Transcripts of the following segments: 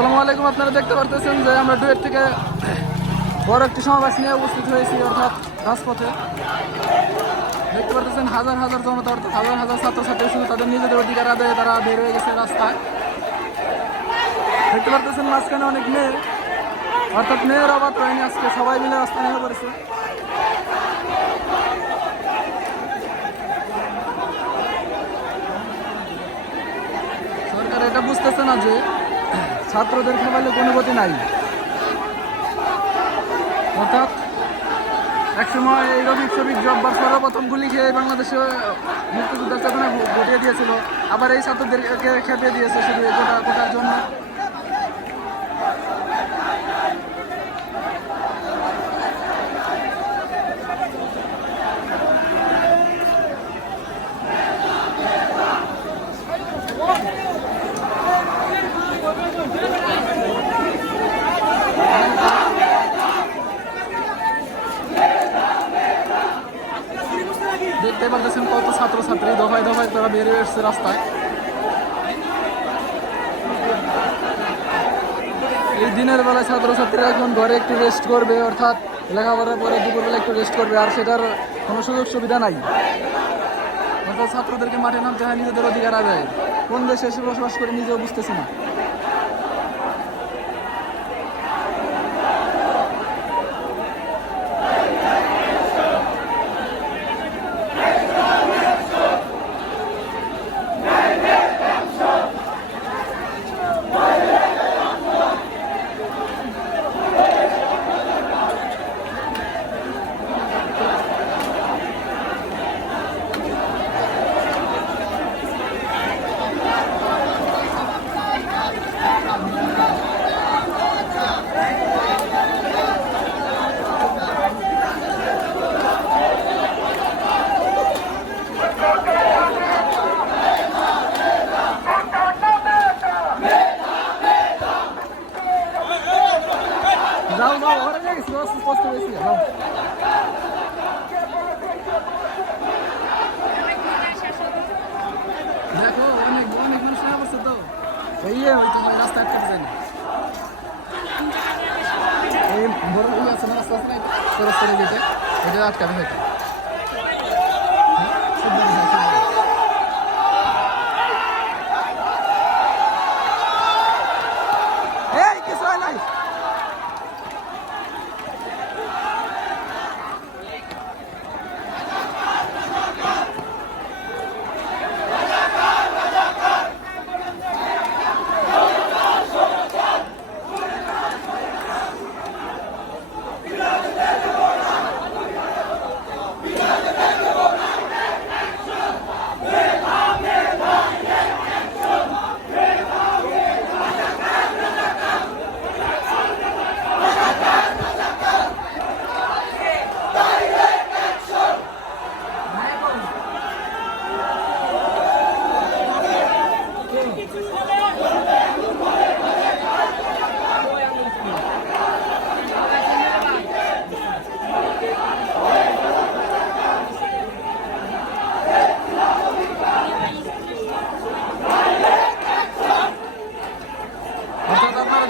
আসসালামু আলাইকুম। আপনারা দেখতে পারতেছেন যে আমরা ডুয়েট থেকে বড় একটি সমাবেশ নিয়ে উপস্থিত হয়েছি, অর্থাৎ রাজপথে। দেখতে পারতেছেন হাজার হাজার জনতা, অর্থাৎ হাজার হাজার ছাত্রছাত্রী শুধু তাদের নিজেদের অধিকার আদায়ে তারা বের হয়ে গেছে রাস্তায়। দেখতে পারতেছেন মাঝখানে অনেক মেয়ে, অর্থাৎ মেয়ের অবাধ হয়নি, আজকে সবাই মিলে রাস্তায় নেমে পড়েছে। সরকার এটা বুঝতেছে না যে ছাত্রদের খেপালে কোনো গতি নাই। অর্থাৎ একসময় এই রফিক শফিক জব্বার সর্বপ্রথম গুলি খেয়ে বাংলাদেশে মুক্তিযুদ্ধের চেতনা ঘটিয়ে দিয়েছিল, আবার এই ছাত্রদেরকে খেপিয়ে দিয়েছে শুধু কোটার জন্য। দেখতে পারতেছেন কত ছাত্রছাত্রী দফায় দফায় তারা বেরিয়ে এসছে রাস্তায়। এই দিনের বেলায় ছাত্রছাত্রীরা এখন ঘরে একটু রেস্ট করবে, অর্থাৎ লেখাপড়ার পরে দুপুরবেলা একটু রেস্ট করবে, আর সেটার কোনো সুযোগ সুবিধা নাই। অর্থাৎ ছাত্রদেরকে মাঠে নামতে হয় নিজেদের অধিকার আদায়। কোন দেশে এসে বসবাস করে নিজেও বুঝতেছি না। যাও যাও, ঘরে যাই, স্পষ্ট হয়েছি। যাও দেখো, অনেক অনেক মানুষ না বসছে তো, এই রাস্তা আটকাতে যায় না। এই বড় আছে না রাস্তা আছে, সরে সরে যেতে এটা আটকাবে হয়তো। এই কিছু হয় নাই।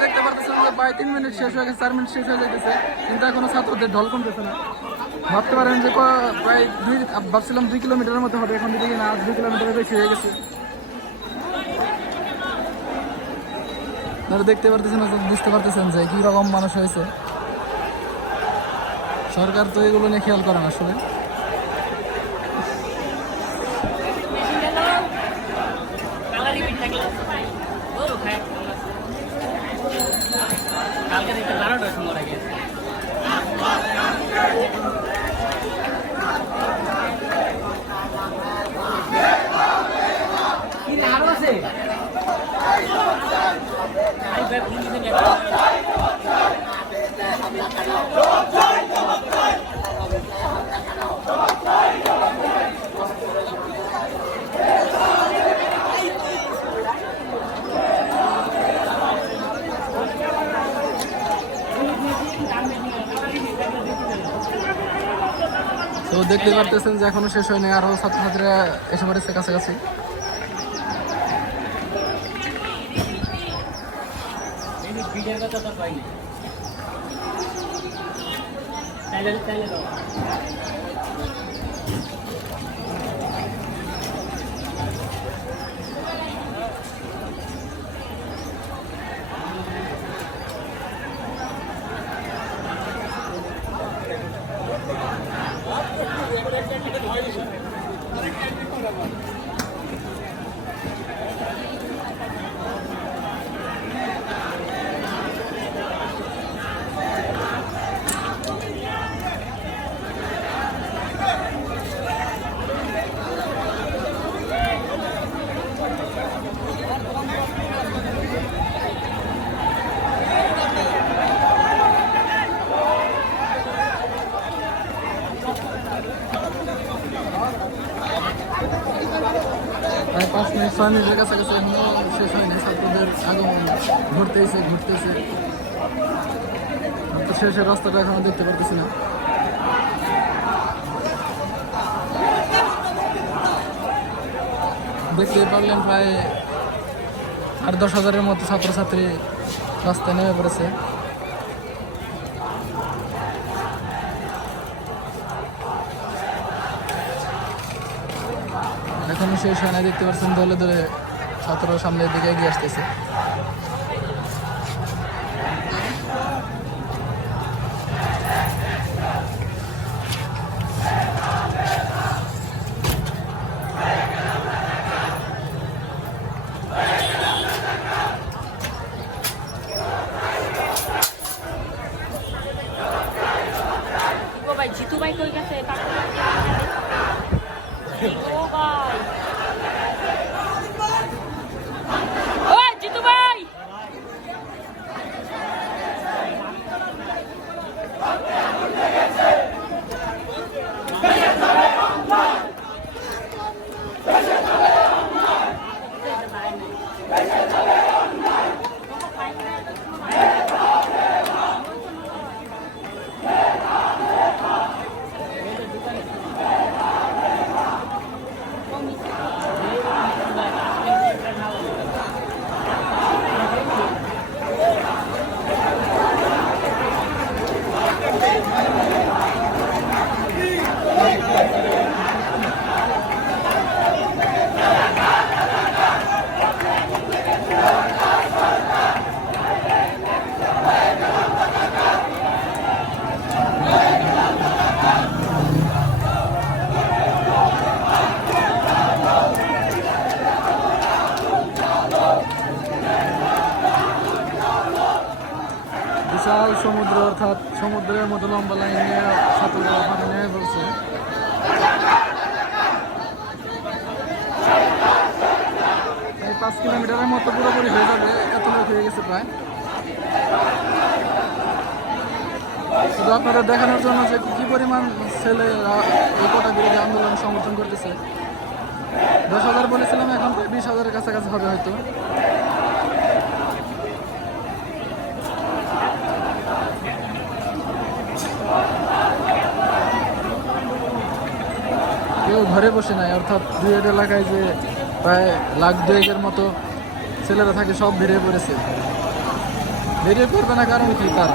দেখতে পারতেছেন যে প্রায় 3 মিনিট শেষ হয়ে গেছে, 4 মিনিট শেষ হয়ে যেতেছে, কিন্তু এখনো ছাত্রদের ঢল কমতেছে না। ভাবতে পারেন যে প্রায় ভাবছিলাম 2 কিলোমিটারের মতো হবে, এখন দেখি না 2 কিলোমিটারের বেশি হয়ে গেছে। আপনারা দেখতে পারতেছেন, বুঝতে পারতেছেন যে কি রকম মানুষ হয়েছে। সরকার তো এগুলো নিয়ে খেয়াল করে না আসলে। কালকে দেখতে 12টার সময় লাগে। কি রে আরো আছে? আই ভাই ফোন দিতে লাগবে। তো দেখতে পারতেছেন যে এখনো শেষ হয়নি, আরো ছাত্রছাত্রীরা এসে পড়েছে কাছাকাছি। কিন্তু ভিডিওর কথা তো পাইনি তাইলে দাও প্রায় 5 মিনিট 6 মিনিটের কাছাকাছি এখনো শেষ হয়নি ছাত্রদের আগমন ঘুরতেছে তো শেষের রাস্তাটা এখনো দেখতে পারতেছি না। দেখতে পারলেন প্রায় 8-10 হাজারের মতো ছাত্রছাত্রী রাস্তায় নেমে পড়েছে। এখনো শেষ হয় না, দেখতে পাচ্ছেন দলে দলে ছাত্র সামনের দিকে এগিয়ে আসতেছে। ভাই জিতু ভাই কই গেছে? ও ভাই ও জিতু ভাই বিশাল সমুদ্র, অর্থাৎ সমুদ্রের মতো লম্বা লাইন নিয়ে ছাত্ররা ওখানে নেমে পড়ছে। প্রায় 5 কিলোমিটারের মতো পুরোপুরি হয়ে যাবে, এত লোক হয়ে গেছে প্রায়। শুধু আপনাদের দেখানোর জন্য যে কি পরিমাণ ছেলেরা এই কোটা বিরোধী আন্দোলন সমর্থন করতেছে। 10,000 বলেছিলাম, এখন প্রায় 20,000-এর কাছাকাছি হবে হয়তো। কেউ ঘরে বসে নাই, অর্থাৎ দুয়ের এলাকায় যে প্রায় 1,02,000-এর মতো ছেলেরা থাকে সব বেরিয়ে পড়েছে। বেরিয়ে পড়বে না কারণ কি? তার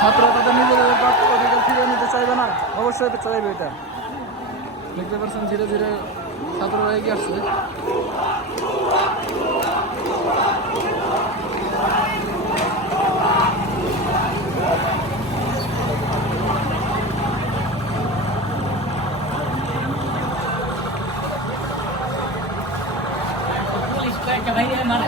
ছাত্ররা তাদের নিজেদের প্রাপ্ত অধিকার ফিরিয়ে নিতে চাইবে না, অবশ্যই চাইবে। এটা দেখতে পাচ্ছেন ধীরে ধীরে ছাত্ররা এগিয়ে আসছে। পুলিশ কয়েকটা বাইরে মারা